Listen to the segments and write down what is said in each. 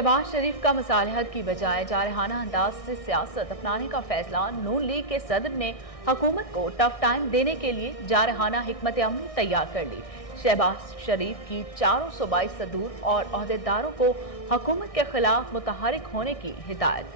शहबाज शरीफ का मसालहत की बजाय जारहाना अंदाज से सियासत अपनाने का फैसला। नून लीग के सदर ने हुकूमत को टफ टाइम देने के लिए जारहाना हिकमत अमली तैयार कर ली। शहबाज शरीफ की चारों सूबाई सदूर और ओहदेदारों को हुकूमत के खिलाफ मुतहरिक होने की हिदायत।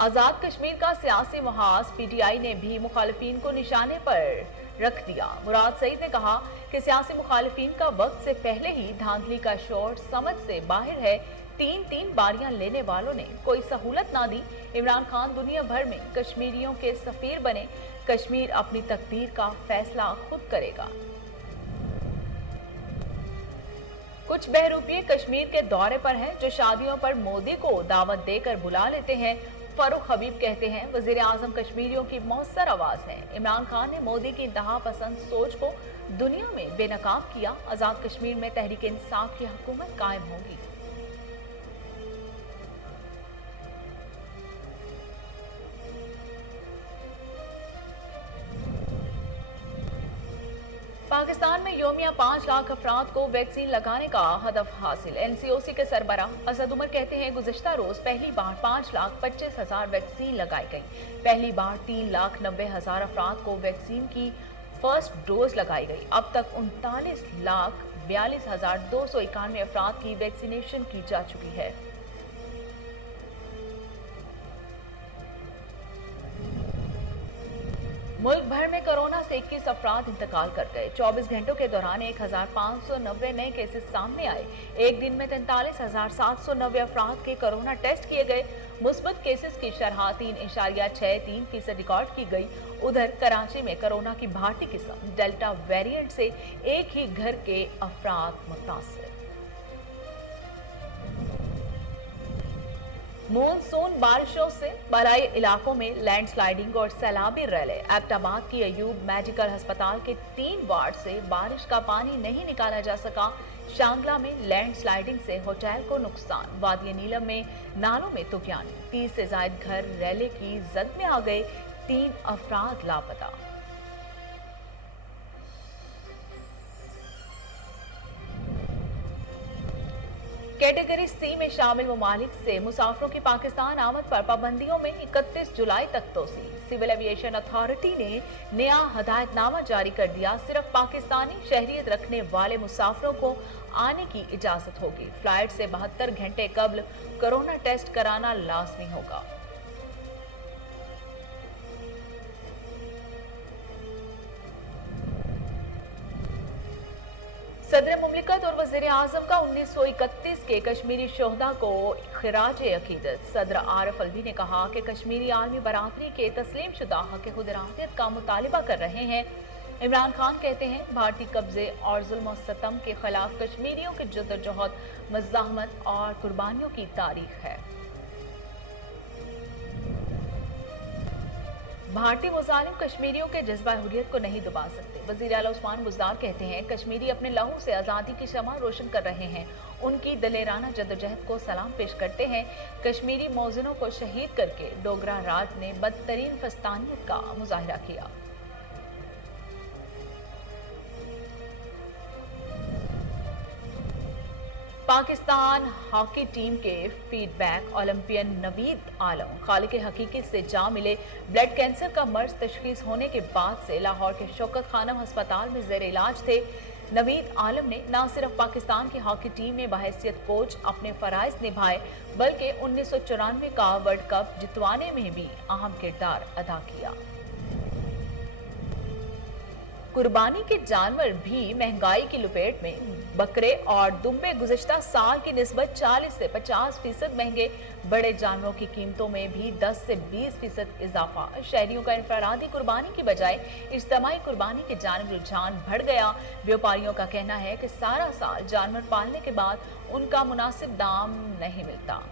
आजाद कश्मीर का सियासी महाज पीटीआई ने भी मुखालिफिन को निशाने पर रख दिया। मुराद सईद ने कहा कि सियासी मुखालिफिन का वक्त से पहले ही धांधली का शोर समझ से बाहर है। तीन बारियां लेने वालों ने कोई सहूलत ना दी। इमरान खान दुनिया भर में कश्मीरियों के सफीर बने। कश्मीर अपनी तकदीर का फैसला खुद करेगा। कुछ बहरूपिये कश्मीर के दौरे पर हैं जो शादियों पर मोदी को दावत देकर बुला लेते हैं। फारूक हबीब कहते हैं वजीर आजम कश्मीरियों की मौसर आवाज है। इमरान खान ने मोदी की इंतहा पसंद सोच को दुनिया में बेनकाब किया। आजाद कश्मीर में तहरीक इंसाफ की हुकूमत कायम होगी। पाकिस्तान में योमिया 5 लाख अफराद को वैक्सीन लगाने का हदफ हासिल। एनसीओसी के सरबराह असद उमर कहते हैं गुज़िश्ता रोज पहली बार 5,25,000 वैक्सीन लगाई गई। पहली बार 3,90,000 अफराद को वैक्सीन की फर्स्ट डोज लगाई गई। अब तक 39,42,291 अफराद की वैक्सीनेशन की जा चुकी है। मुल्क भर में कोरोना से 21 अफराद इंतकाल कर गए। 24 घंटों के दौरान 1,590 नए केसेस सामने आए। एक दिन में 43,790 अफराद के कोरोना टेस्ट किए गए। मुस्बत केसेस की शरह 3.63% रिकॉर्ड की गई। उधर कराची में कोरोना की भाटी किस्म डेल्टा वेरिएंट से एक ही घर के अफराद मुतासिर। मॉनसून बारिशों से बलाई इलाकों में लैंडस्लाइडिंग और सैलाबी रैले। एबटाबाद की अयूब मेडिकल अस्पताल के 3 वार्ड से बारिश का पानी नहीं निकाला जा सका। शांगला में लैंडस्लाइडिंग से होटल को नुकसान। वादी नीलम में नालों में तुफान। 30 से ज्यादा घर रैले की जद में आ गए। 3 अफराद लापता। कैटेगरी सी में शामिल ममालिक से मुसाफिरों की पाकिस्तान आमद पर पाबंदियों में 31 जुलाई तक तोसी। सिविल एविएशन अथॉरिटी ने नया हदायतनामा जारी कर दिया। सिर्फ पाकिस्तानी शहरियत रखने वाले मुसाफिरों को आने की इजाजत होगी। फ्लाइट से 72 घंटे कबल कोरोना टेस्ट कराना लाजमी होगा। सदर मुमलिकत और वजीर आजम का 1931 के कश्मीरी शोहदा को खिराज अकीदत। सदर आरिफ अलवी ने कहा कि कश्मीरी आलमी बरादरी के तस्लीम शुदा हक खुद इरादियत का मुतालिबा कर रहे हैं। इमरान खान कहते हैं भारतीय कब्जे और जुल्म और सितम के खिलाफ कश्मीरियों की जद्दोजहद मज़ाहमत और कुर्बानियों की तारीख है। भारतीय मुजालिम कश्मीरियों के जज्बा हुर्रियत को नहीं दबा सकते। वजीर आला उस्मान बुज़दार कहते हैं कश्मीरी अपने लहू से आज़ादी की शमा रोशन कर रहे हैं। उनकी दलेराना जद्दोजहद को सलाम पेश करते हैं। कश्मीरी मौजनों को शहीद करके डोगरा राज ने बदतरीन फस्तानियत का मुजाहिरा किया। पाकिस्तान हॉकी टीम के फीडबैक ओलंपियन नवीद आलम खालिक हकीकी से जा मिले। ब्लड कैंसर का मर्ज तशखीस होने के बाद से लाहौर के शौकत खानम अस्पताल में जेर इलाज थे। नवीद आलम ने न सिर्फ पाकिस्तान की हॉकी टीम में बहैसियत कोच अपने फराइज निभाए बल्कि 1994 का वर्ल्ड कप जितवाने में भी अहम किरदार अदा किया। कुर्बानी के जानवर भी महंगाई की लपेट में। बकरे और दुम्बे गुज़िश्ता साल की निस्बत 40 से 50% महंगे। बड़े जानवरों की कीमतों में भी 10 से 20% इजाफा। शहरियों का इनफरादी कुर्बानी की बजाय इज्तिमाई कुर्बानी की जानिब रुझान बढ़ गया। व्यापारियों का कहना है कि सारा साल जानवर पालने के बाद उनका मुनासिब दाम नहीं मिलता।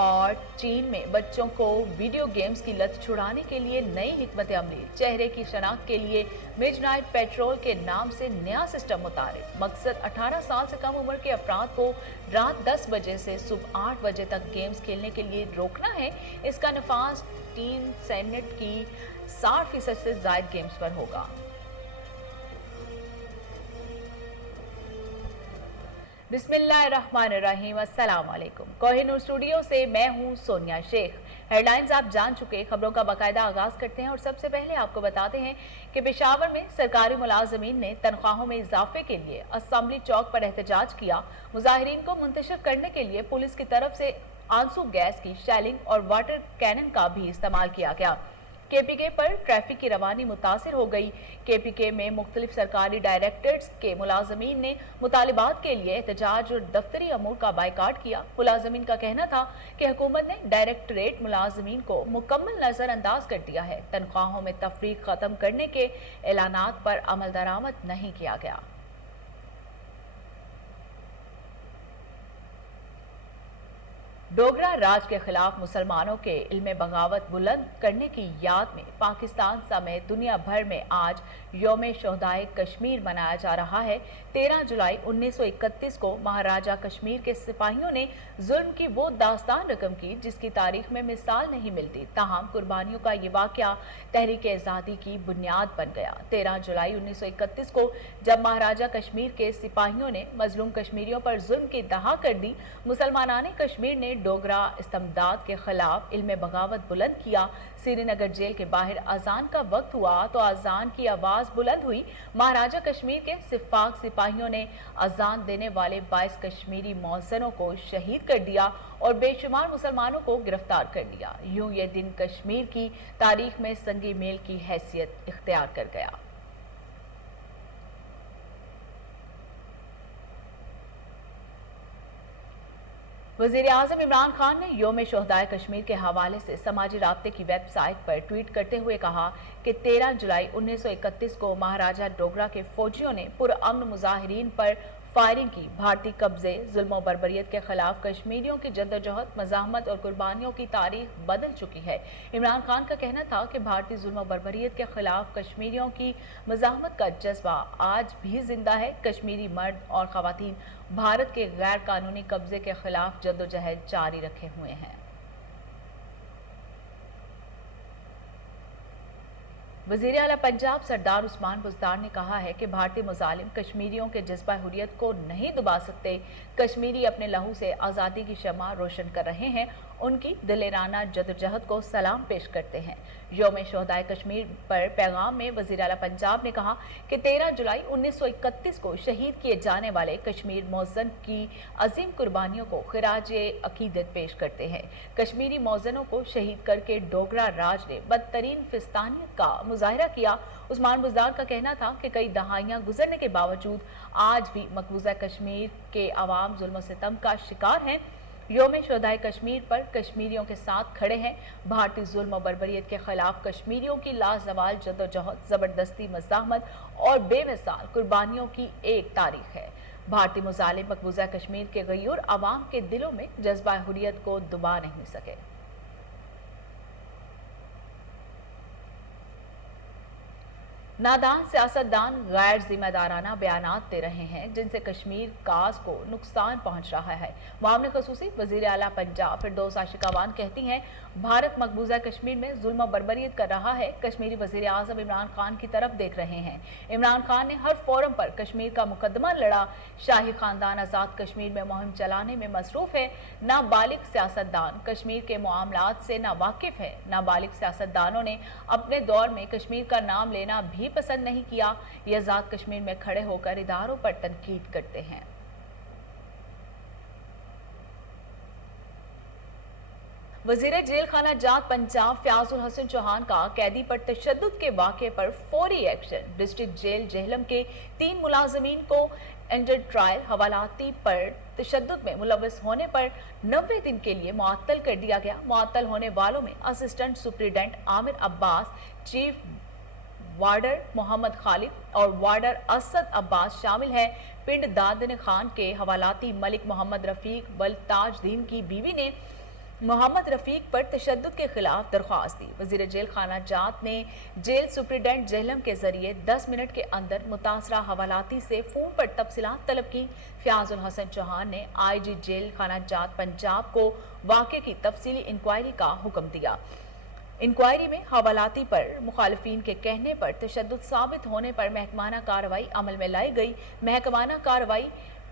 और चीन में बच्चों को वीडियो गेम्स की लत छुड़ाने के लिए नई हिकमत अमली, चेहरे की शनाख्त के लिए मिडनाइट पेट्रोल के नाम से नया सिस्टम मुतारिफ। मकसद 18 साल से कम उम्र के अफराद को रात 10 बजे से सुबह 8 बजे तक गेम्स खेलने के लिए रोकना है। इसका नफाज टीम सेनेट की 60% से ज्यादा गेम्स पर होगा। बिस्मिल्लाहिर्रहमानिर्रहीम, अस्सलाम वालेकुम। कोहिनूर स्टूडियो से मैं हूं सोनिया शेख। हेडलाइंस आप जान चुके, खबरों का बाकायदा आगाज करते हैं और सबसे पहले आपको बताते हैं कि पेशावर में सरकारी मुलाजमीन ने तनख्वाहों में इजाफे के लिए असेंबली चौक पर एहतजाज किया। मुजाहिरीन को मुंतशिर करने के लिए पुलिस की तरफ से आंसू गैस की शेलिंग और वाटर कैनन का भी इस्तेमाल किया गया। केपीके पर ट्रैफिक की रवानी मुतासिर हो गई। केपीके में मुख्तलिफ सरकारी डायरेक्टरेट्स के मुलाजमीन ने मुतालिबात के लिए एहतजाज और दफ्तरी अमूर का बाइकाट किया। मुलाजमीन का कहना था कि हुकूमत ने डायरेक्टरेट मुलाजमीन को मुकम्मल नजरअंदाज कर दिया है। तनख्वाहों में तफरीक खत्म करने के ऐलानात पर अमल दरामद नहीं किया गया। डोगरा राज के खिलाफ मुसलमानों के इल्म बगावत बुलंद करने की याद में पाकिस्तान समेत दुनिया भर में आज यौम शोहदाए कश्मीर मनाया जा रहा है। 13 जुलाई 1931 को महाराजा कश्मीर के सिपाहियों ने जुल्म की वो दास्तान रकम की जिसकी तारीख में मिसाल नहीं मिलती। ताहम कुर्बानियों का ये वाकया तहरीक आज़ादी की बुनियाद बन गया। 13 जुलाई 1931 को जब महाराजा कश्मीर के सिपाहियों ने मजलूम कश्मीरियों पर जुल्म की दहा कर दी, मुसलमानाने कश्मीर ने डोगरा इस्तेमदाद के खिलाफ इल्म बगावत बुलंद किया। श्रीनगर जेल के बाहर अजान का वक्त हुआ तो अजान की आवाज बुलंद हुई। महाराजा कश्मीर के सिफाक सिपाहियों ने अजान देने वाले 22 कश्मीरी मौज़िनों को शहीद कर दिया और बेशुमार मुसलमानों को गिरफ्तार कर लिया। यूं ये दिन कश्मीर की तारीख में संगी मेल की हैसियत इख्तियार कर गया। वज़ीर आज़म इमरान खान ने यौम शोहदाए कश्मीर के हवाले से समाजी राब्ते की वेबसाइट पर ट्वीट करते हुए कहा कि 13 जुलाई 1931 को महाराजा डोगरा के फौजियों ने पुरअमन मुजाहिरीन पर फायरिंग की। भारतीय कब्जे, जुल्म और बर्बरियत के खिलाफ कश्मीरियों की जद्दोजहद, मज़ाहमत और कुर्बानियों की तारीख बदल चुकी है। इमरान खान का कहना था कि भारतीय जुल्म और बर्बरियत के खिलाफ कश्मीरियों की मज़ाहमत का जज्बा आज भी जिंदा है। कश्मीरी मर्द और ख़वातीन भारत के गैर कानूनी कब्जे के खिलाफ जद्दोजहद जारी रखे हुए हैं। वज़ीर आला पंजाब सरदार उस्मान बुज़दार ने कहा है कि भारतीय मुजालिम कश्मीरियों के जज्बा हुर्रियत को नहीं दबा सकते। कश्मीरी अपने लहू से आज़ादी की शमा रोशन कर रहे हैं। उनकी दिलेराना जद्दोजहद को सलाम पेश करते हैं। यौम शोहदाए कश्मीर पर पैगाम में वज़ीर आला पंजाब ने कहा कि 13 जुलाई 1931 को शहीद किए जाने वाले कश्मीर मौज़न की अजीम कुर्बानियों को खिराजे अकीदत पेश करते हैं। कश्मीरी मौज़नों को शहीद करके डोगरा राज ने बदतरीन फिस्तानियत का मुजाहिरा किया। उस्मान बुज़दार का कहना था कि कई दहाइयां गुजरने के बावजूद आज भी मकबूजा कश्मीर के अवाम जुल्म सितम का शिकार हैं। यौम शोहदाए कश्मीर पर कश्मीरियों के साथ खड़े हैं। भारतीय जुल्म और बर्बरियत के खिलाफ कश्मीरियों की लाजवाल जद्दोजहद, जबरदस्ती, मज़ाहमत और बेमिसाल कुर्बानियों की एक तारीख है। भारतीय मुजालिम मकबूजा कश्मीर के गयूर अवाम के दिलों में जज्बा हुर्रियत को दबा नहीं सके। नादान सियासतदान गैर जिम्मेदाराना बयानात दे रहे हैं जिनसे कश्मीर काज को नुकसान पहुंच रहा है। मामले खसूसी वज़ीर आला पंजाब फिरदौस आशिकावान कहती हैं, भारत मकबूजा कश्मीर में जुल्म बर्बरियत कर रहा है। कश्मीरी वज़ीर आज़म इमरान खान की तरफ देख रहे हैं। इमरान खान ने हर फोरम पर कश्मीर का मुकदमा लड़ा। शाही खानदान आज़ाद कश्मीर में मुहिम चलाने में मसरूफ है। नाबालिग सियासतदान कश्मीर के मामलात से नावाकिफ है। नाबालिग सियासतदानों ने अपने दौर में कश्मीर का नाम लेना भी पसंद नहीं किया। ये आजाद कश्मीर में खड़े होकर इदारों पर तनकीद करते हैं। वजीर जेल खाना जात पंजाब फयाजुल हसन चौहान का कैदी पर तशद्दुद के वाक़े पर फौरी एक्शन। डिस्ट्रिक्ट जेल जेहलम के 3 मुलाजमीन को अंडर ट्रायल हवालाती पर तशद्दुद में मुलव्वस होने पर 90 दिन के लिए मुअत्तल कर दिया गया। मुअत्तल होने वालों में assistant superintendent Amir Abbas, chief warder Mohammad Khalid और वार्डर असद अब्बास शामिल हैं। पिंड दादन खान के हवालाती मलिक मोहम्मद रफीक बल ताजदीन की बीवी ने मोहम्मद रफीक पर तशद्दुद के खिलाफ दरख्वास्त दी। वजीर जेल खाना जात ने जेल सुप्रिटेंडेंट जेहलम के जरिए 10 मिनट के अंदर मुतासरा हवालाती से फोन पर तफसीलात तलब की। फयाजुल हसन चौहान ने IG जेल खाना जात पंजाब को वाक़े की तफसीली इंक्वायरी का हुक्म दिया। इंक्वायरी में हवालाती पर मुखालिफिन के कहने पर तशद्दुद साबित होने पर महकमाना कार्रवाई अमल में लाई गई। महकमाना कार्रवाई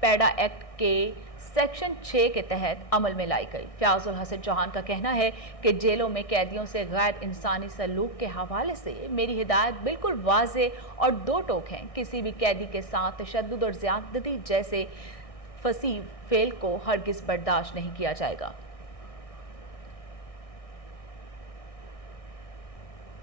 पैडा एक्ट के सेक्शन 6 के तहत अमल में लाई गई। फयाजुल हसन चौहान का कहना है कि जेलों में कैदियों से गैर इंसानी सलूक के हवाले से मेरी हिदायत बिल्कुल वाज़े और दो टोक हैं। किसी भी कैदी के साथ तशद्दुद और ज़्यादती जैसे फसी फेल को हरगिज़ बर्दाश्त नहीं किया जाएगा।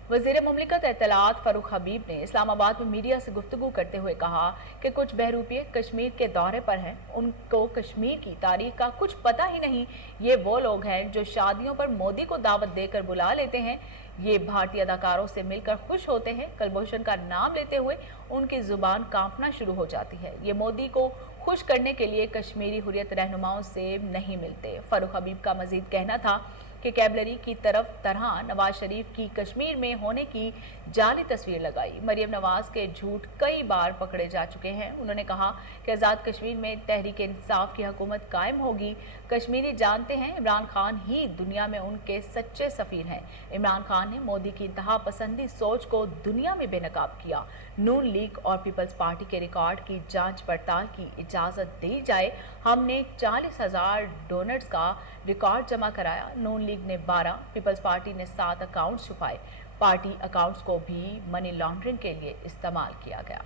वज़ीर मुमलिकत इत्तलात फ़ारूक हबीब ने इस्लामाबाद में मीडिया से गुफ्तगू करते हुए कहा कि कुछ बहरूपिये कश्मीर के दौरे पर हैं, उनको कश्मीर की तारीख का कुछ पता ही नहीं। ये वो लोग हैं जो शादियों पर मोदी को दावत देकर बुला लेते हैं। ये भारतीय अदाकारों से मिलकर खुश होते हैं। कुलभूषण का नाम लेते हुए उनकी जुबान कांपना शुरू हो जाती है। ये मोदी को खुश करने के लिए कश्मीरी हुर्रियत रहनुमाओं से नहीं मिलते। फ़ारूक हबीब का मजीद कहना था कि कैबलरी की तरह नवाज शरीफ की कश्मीर में होने की जाली तस्वीर लगाई। मरियम नवाज के झूठ कई बार पकड़े जा चुके हैं। उन्होंने कहा कि आज़ाद कश्मीर में तहरीक इंसाफ की हुकूमत कायम होगी। कश्मीरी जानते हैं इमरान खान ही दुनिया में उनके सच्चे सफ़ीर हैं। इमरान खान ने मोदी की इंतहा पसंदी सोच को दुनिया में बेनकाब किया। नून लीग और पीपल्स पार्टी के रिकॉर्ड की जांच पड़ताल की इजाज़त दी जाए। हमने 40,000 डोनर्स का रिकॉर्ड जमा कराया। नून लीग ने 12, पीपल्स पार्टी ने 7 अकाउंट्स छुपाए। पार्टी अकाउंट्स को भी मनी लॉन्ड्रिंग के लिए इस्तेमाल किया गया।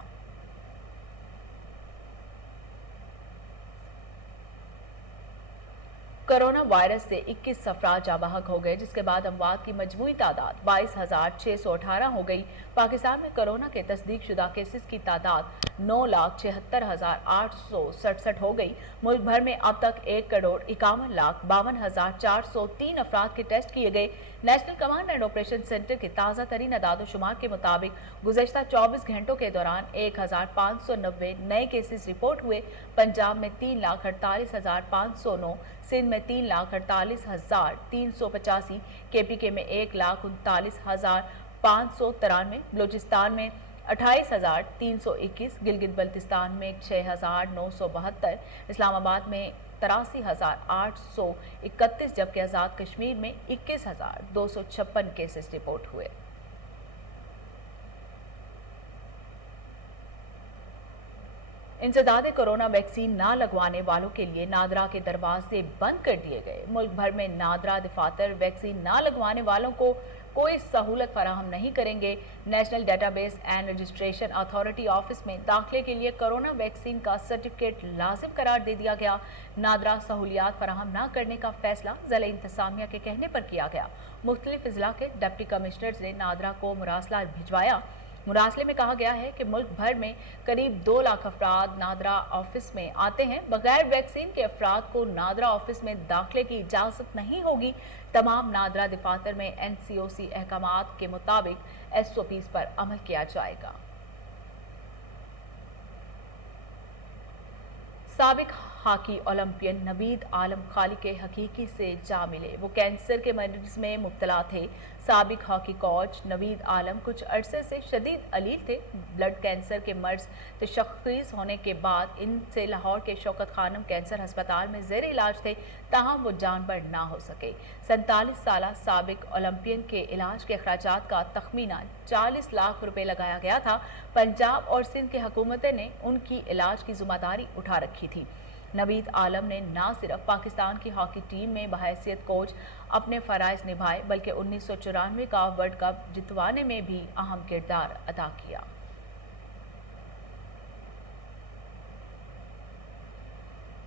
कोरोना वायरस से 21 अफराद जाबहक हो गए, जिसके बाद अमवात की मजमूई तादाद 22,618 हो गई। पाकिस्तान में कोरोना के तस्दीक शुदा केसेस की तादाद 9,76,867 हो गई। मुल्क भर में अब तक 1,51,52,403 अफराद के टेस्ट किए गए। National command and operation centre के ताज़ा तरीन अदाद-ओ-शुमार के मुताबिक गुज़श्ता 24 घंटों के दौरान 1,590 नए केसेस रिपोर्ट हुए। पंजाब में 3,48,509, सिंध में 3,48,385, KPK में 1,39,593, बलूचिस्तान में 28,321, गिलगित बल्तिस्तान में 6,972, इस्लामाबाद में 83,831, जबकि आज़ाद कश्मीर में 21,256 केसेस रिपोर्ट हुए। इंसदाद कोरोना वैक्सीन ना लगवाने वालों के लिए नादरा के दरवाजे बंद कर दिए गए। मुल्क भर में नादरा दफातर वैक्सीन ना लगवाने वालों को कोई सहूलत फराहम नहीं करेंगे। National database and registration authority office में दाखिले के लिए कोरोना वैक्सीन का सर्टिफिकेट लाजिम करार दे दिया गया। नादरा सहूलियात फराहम न करने का फैसला ज़िला इंतजामिया के कहने पर किया गया। मुख्तलिफ अजला के डिप्टी कमिश्नर्स ने नादरा को मुरासला भिजवाया। मुरासले में कहा गया है कि मुल्क भर में करीब 2 लाख अफराद नादरा ऑफिस में आते हैं। बगैर वैक्सीन के अफराद को नादरा ऑफिस में दाखिले की इजाज़त नहीं होगी। तमाम नादरा दफातर में NCOC अहकामात के मुताबिक SOPs पर अमल किया जाएगा। साबिक हॉकी ओलंपियन नवीद आलम खाली के हकीकी से जा मिले। वो कैंसर के मरीज में मुब्तला थे। साबिक हॉकी कोच नवीद आलम कुछ अरसे से शदीद अलील थे। ब्लड कैंसर के मर्ज तशख़ीस होने के बाद इनसे लाहौर के शौकत खानम कैंसर हस्पताल में ज़ेर इलाज थे, ताहम वो जानबर ना हो सके। 47 साल साबिक ओलंपियन के इलाज के अखराजात का तखमीना 40 लाख रुपए लगाया गया था। पंजाब और सिंध की हुकूमतें ने उनकी इलाज की जिम्मेदारी उठा रखी थी। नवीद आलम ने न सिर्फ पाकिस्तान की हॉकी टीम में बहैसियत कोच अपने फ़राइज़ निभाए, बल्कि 1994 का वर्ल्ड कप जितवाने में भी अहम किरदार अदा किया।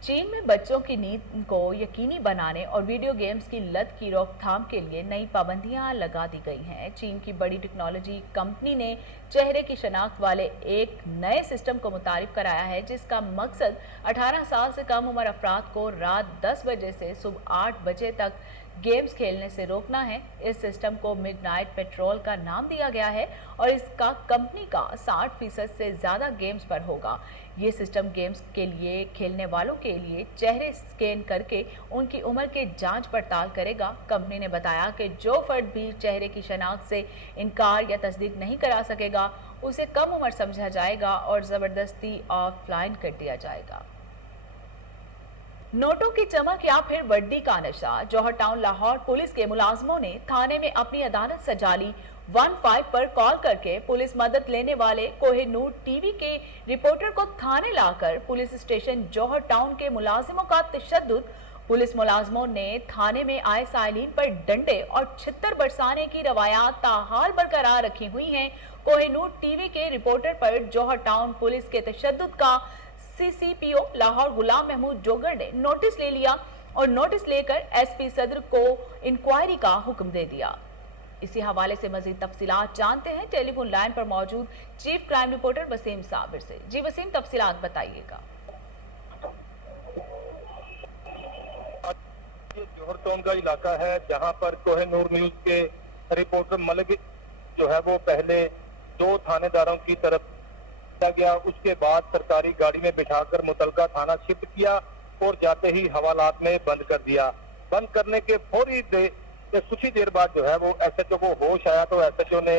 चीन में बच्चों की नींद को यकीनी बनाने और वीडियो गेम्स की लत की रोकथाम के लिए नई पाबंदियां लगा दी गई हैं। चीन की बड़ी टेक्नोलॉजी कंपनी ने चेहरे की शनाख्त वाले एक नए सिस्टम को मुतारिफ कराया है, जिसका मकसद 18 साल से कम उम्र अफराद को रात 10 बजे से सुबह 8 बजे तक गेम्स खेलने से रोकना है। इस सिस्टम को मिडनाइट पेट्रोल का नाम दिया गया है और इसका कंपनी का 60% से ज्यादा गेम्स पर होगा। ये सिस्टम गेम्स के लिए खेलने वालों के लिए चेहरे स्कैन करके उनकी उम्र की जांच पड़ताल करेगा। कंपनी ने बताया कि जो फर्द भी चेहरे की शनाख्त से इनकार या तस्दीक नहीं करा सकेगा उसे कम उम्र समझा जाएगा और जबरदस्ती ऑफलाइन कर दिया जाएगा। नोटों की चमक या फिर वड्डी का नशा। जौहर टाउन लाहौर पुलिस के मुलाजमों ने थाने में अपनी अदालत सजाली 15 पर कॉल करके पुलिस मदद लेने वाले कोहिनूर टीवी के रिपोर्टर को थाने लाकर पुलिस स्टेशन जौहर टाउन के मुलाजिमों का तशद्दुद। पुलिस मुलाजमों ने थाने में आए साइलिन पर डंडे और छित्तर बरसाने की रवायात ताहाल बरकरार रखी हुई हैं। कोहिनूर टीवी के रिपोर्टर पर जौहर टाउन पुलिस के तशद्दुद का सीसीपीओ लाहौर गुलाम महमूद जोगर ने नोटिस ले लिया और नोटिस लेकर एसपी सदर को इंक्वायरी का हुक्म दे दिया। इसी हवाले से मजीद तफसीलात जानते हैं टेलीफोन लाइन पर मौजूद chief crime reporter Wasim Sabir से। जी वसीम, तफसीलात बताइएगा। ये जौहर टाउन का इलाका है जहां पर कोहिनूर न्यूज के रिपोर्टर मलिक जो है वो पहले 2 थानेदारों की तरफ गया, उसके बाद सरकारी गाड़ी में बिठाकर मुतलका थाना शिफ्ट किया और जाते ही हवालात में बंद कर दिया। बंद करने के कुछ ही देर बाद जो है वो एसएचओ को होश आया तो एसएचओ ने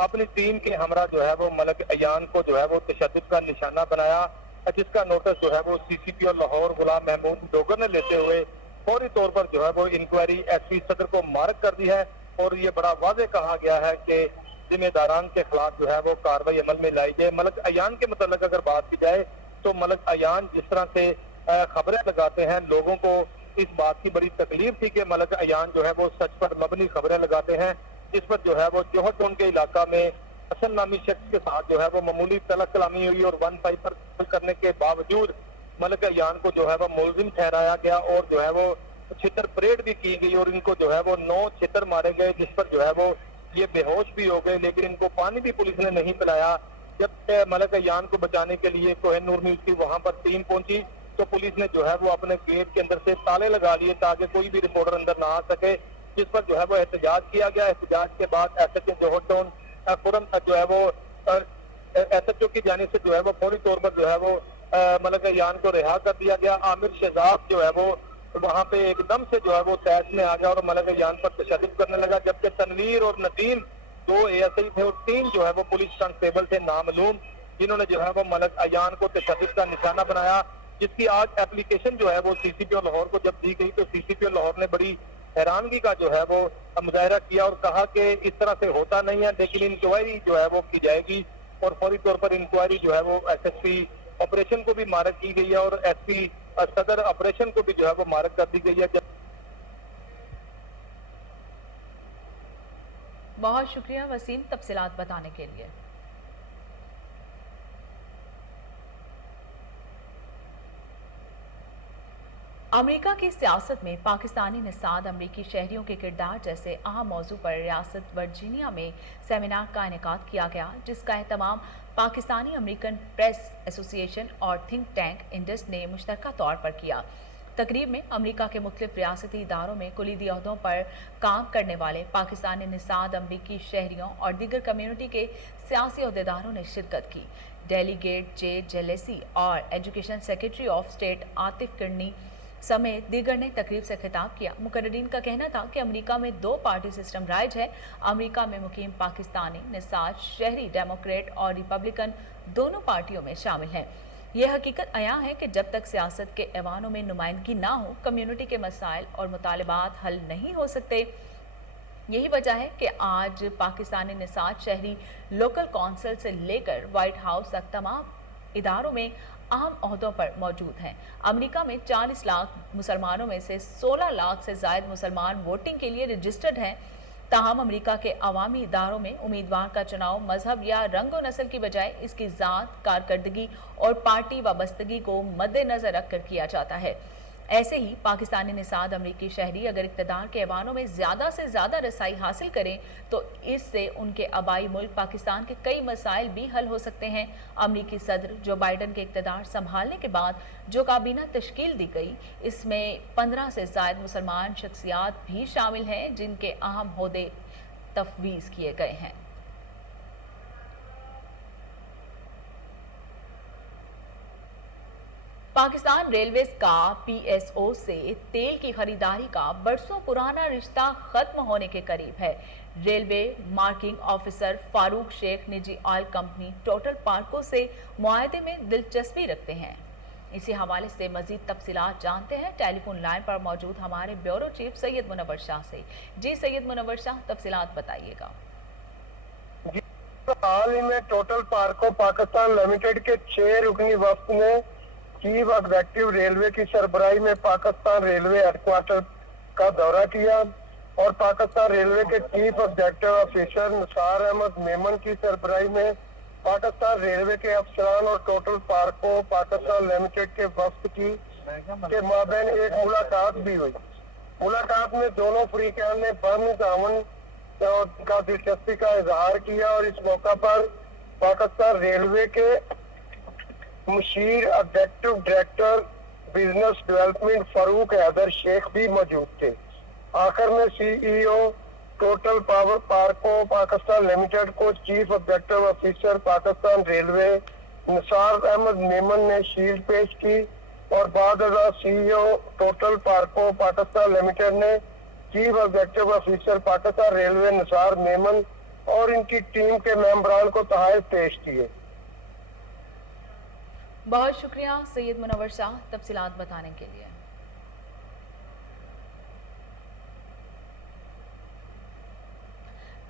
अपनी टीम के हमरा जो है वो मलिक अयान को जो है वो तशद्दुद का निशाना बनाया, जिसका नोटिस जो है वो सीसीपीओ लाहौर गुलाम महमूद डोगर ने लेते हुए फौरी तौर पर जो है वो इंक्वायरी एसपी सदर को मार्क कर दी है और ये बड़ा वाज़ेह कहा गया है कि जिम्मेदारान के खिलाफ जो है वो कार्रवाई अमल में लाई जाए। मलिक अयान के मतलब अगर बात की जाए तो मलिक अयान जिस तरह से खबरें लगाते हैं, लोगों को इस बात की बड़ी तकलीफ थी कि मलिक अयान जो है वो सच पर मबनी खबरें लगाते हैं, जिस पर जो है वो जौहर टाउन के इलाका में हसन नामी शख्स के साथ जो है वो मामूली तलक कलामी हुई और 15 पर करने के बावजूद मलिक अयान को जो है वो मुलजिम ठहराया गया और जो है वो छितर परेड भी की गई और इनको जो है वो 9 छितर मारे गए, जिस पर जो है वो ये बेहोश भी हो गए, लेकिन इनको पानी भी पुलिस ने नहीं पिलाया। जब मलिक अयान को बचाने के लिए कोहिनूर न्यूज की वहां पर टीम पहुंची तो पुलिस ने जो है वो अपने गेट के अंदर से ताले लगा लिए ताकि कोई भी रिपोर्टर अंदर ना आ सके, जिस पर जो है वो एहतजाज किया गया। एहतजाज के बाद एसएचओ जौहर टाउन फौरन जो है वो एसएचओ की जानिब से जो है वो फौरी तौर पर जो है वो मलिक अयान को रिहा कर दिया गया। आमिर शहजाद जो है वो वहां पे एकदम से जो है वो तैश में आ गया और मलिक अयान पर तशद्दुद करने लगा, जबकि तनवीर और नदीम 2 एएसआई थे और 3 जो है वो पुलिस कांस्टेबल थे नामालूम, जिन्होंने जो है वो मलिक अयान को तशद्दुद का निशाना बनाया, जिसकी आज एप्लीकेशन जो है वो सीसीपीओ लाहौर को जब दी गई तो सीसीपीओ लाहौर ने बड़ी हैरानगी का जो है वो मुजाहरा किया और कहा कि इस तरह से होता नहीं है, लेकिन इंक्वायरी जो है वो की जाएगी और फौरी तौर पर इंक्वायरी जो है वो एसएसपी ऑपरेशन को भी मार्क की गई है और एसपी सदर ऑपरेशन को भी जो है वो मार्क कर दी गई है। बहुत शुक्रिया वसीम तफसीलात बताने के लिए। अमेरिका की सियासत में पाकिस्तानी निसाद अमरीकी शहरियों के किरदार जैसे अहम मौजू पर रियासत वर्जीनिया में सेमिनार का इनेकाद किया गया, जिसका एहतमाम पाकिस्तानी अमेरिकन प्रेस एसोसिएशन और थिंक टैंक इंडस ने मुश्तरका तौर पर किया। तकरीब में अमेरिका के मुख्तलिफ रियासती इदारों में कुलीदी ओहदों पर काम करने वाले पाकिस्तानी निसाद अमरीकी शहरियों और दीगर कम्यूनिटी के सियासी अहदेदारों ने शिरकत की। डेलीगेट जे जेलेसी और education secretary of state Atif Kirni समेत दीगर ने तकरीब से खिताब किया। मुकर्रिरीन का कहना था कि अमेरिका में 2 पार्टी सिस्टम राइज है। अमेरिका में मुकीम पाकिस्तानी निसाज शहरी डेमोक्रेट और रिपब्लिकन दोनों पार्टियों में शामिल हैं। यह हकीकत अयां है कि जब तक सियासत के ऐवानों में नुमाइंदगी ना हो, कम्युनिटी के मसाइल और मुतालबात हल नहीं हो सकते। यही वजह है कि आज पाकिस्तानी निसाज शहरी लोकल कौंसिल से लेकर व्हाइट हाउस तक तमाम इदारों में अहम ओहदों पर मौजूद हैं। अमेरिका में 40 लाख मुसलमानों में से 16 लाख से ज्यादा मुसलमान वोटिंग के लिए रजिस्टर्ड हैं। ताहम अमेरिका के अवामी इदारों में उम्मीदवार का चुनाव मजहब या रंग व नस्ल की बजाय इसकी ज़ात, कारकर्दगी और पार्टी वाबस्तगी को मद्देनजर रखकर किया जाता है। ایسے ہی پاکستانی نژاد امریکی شہری اگر اقتدار کے ایوانوں میں زیادہ سے زیادہ رسائی حاصل کریں تو اس سے ان کے آبائی ملک پاکستان کے کئی مسائل بھی حل ہو سکتے ہیں۔ امریکی صدر جو بائیڈن کے اقتدار سنبھالنے کے بعد جو کابینہ تشکیل دی گئی، اس میں 15 سے زائد مسلمان شخصیات بھی شامل ہیں جن کے اہم عہدے تفویض کیے گئے ہیں۔ پاکستان ریلویز کا پی ایس او سے تیل کی خریداری کا برسوں پرانا رشتہ ختم ہونے کے قریب ہے۔ ریلوے مارکنگ آفیسر فاروق شیخ نجی آئل کمپنی ٹوٹل پارکو سے معاہدے میں دلچسپی رکھتے ہیں۔ اسی حوالے سے مزید تفصیلات جانتے ہیں ٹیلی فون لائن پر موجود ہمارے بیورو چیف سید منور شاہ سے۔ جی سید منور شاہ، تفصیلات بتائیے گا۔ حال ہی میں ٹوٹل پارکو پاکستان لمیٹڈ کے 6 رکنی وفد نے چیف ایگزیکٹو ریلوے کی سربراہی میں پاکستان ریلوے ہیڈ کوارٹر کا دورہ کیا اور پاکستان ریلوے کے چیف ایگزیکٹو آفیسر نثار احمد میمن کی سربراہی میں پاکستان ریلوے کے افسران اور ٹوٹل پارکو پاکستان لمیٹڈ کے وفد کے مابین ایک ملاقات بھی ہوئی۔ ملاقات میں دونوں فریقین نے باہمی تعاون کا دلچسپی کا اظہار کیا اور اس موقع پر پاکستان ریلوے کے مشیر ایگزیکٹو ڈائریکٹر بزنس ڈیولپمنٹ فاروق حیدر شیخ بھی موجود تھے۔ آخر میں سی ای او total power Parco Pakistan limited کو chief executive officer Pakistan railway Nisar Ahmed Memon نے شیلڈ پیش کی اور بعد ازاں سی ای او ٹوٹل پارکو پاکستان لمیٹڈ نے chief executive officer Pakistan railway Nisar Memon اور ان کی ٹیم کے ممبران کو تحائف پیش کیے۔ بہت شکریہ سید منور شاہ تفصیلات بتانے کے لیے۔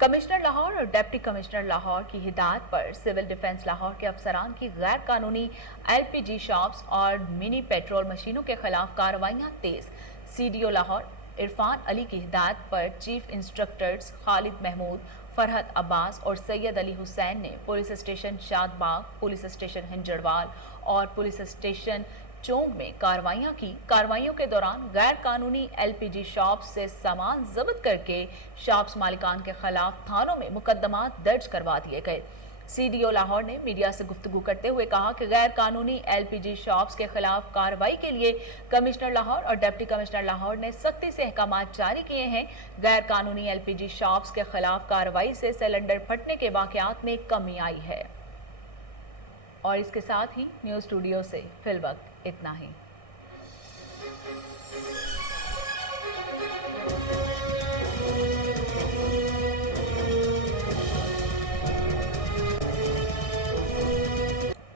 کمشنر لاہور اور ڈپٹی کمشنر لاہور کی ہدایت پر سول ڈیفنس لاہور کے افسران کی غیر قانونی ایل پی جی شاپس اور منی پیٹرول مشینوں کے خلاف کارروائیاں تیز۔ C D O Lahore Irfan Ali کی ہدایت پر چیف انسٹرکٹرز خالد محمود، فرحت عباس اور سید علی حسین نے پولیس اسٹیشن شاد باغ، پولیس اسٹیشن ہنجڑوال اور پولیس اسٹیشن چونگ میں کارروائیاں کی۔ کارروائیوں کے دوران غیر قانونی ایل پی جی شاپس سے سامان ضبط کر کے شاپس مالکان کے خلاف تھانوں میں مقدمات درج کروا دیے گئے۔ سی ڈی او لاہور نے میڈیا سے گفتگو کرتے ہوئے کہا کہ غیر قانونی ایل پی جی شاپس کے خلاف کارروائی کے لیے کمشنر لاہور اور ڈپٹی کمشنر لاہور نے سختی سے احکامات جاری کیے ہیں۔ غیر قانونی ایل پی جی شاپس کے خلاف کارروائی سے سلنڈر پھٹنے کے واقعات میں کمی آئی ہے۔ اور اس کے ساتھ ہی نیوز اسٹوڈیو سے فی الوقت اتنا ہی۔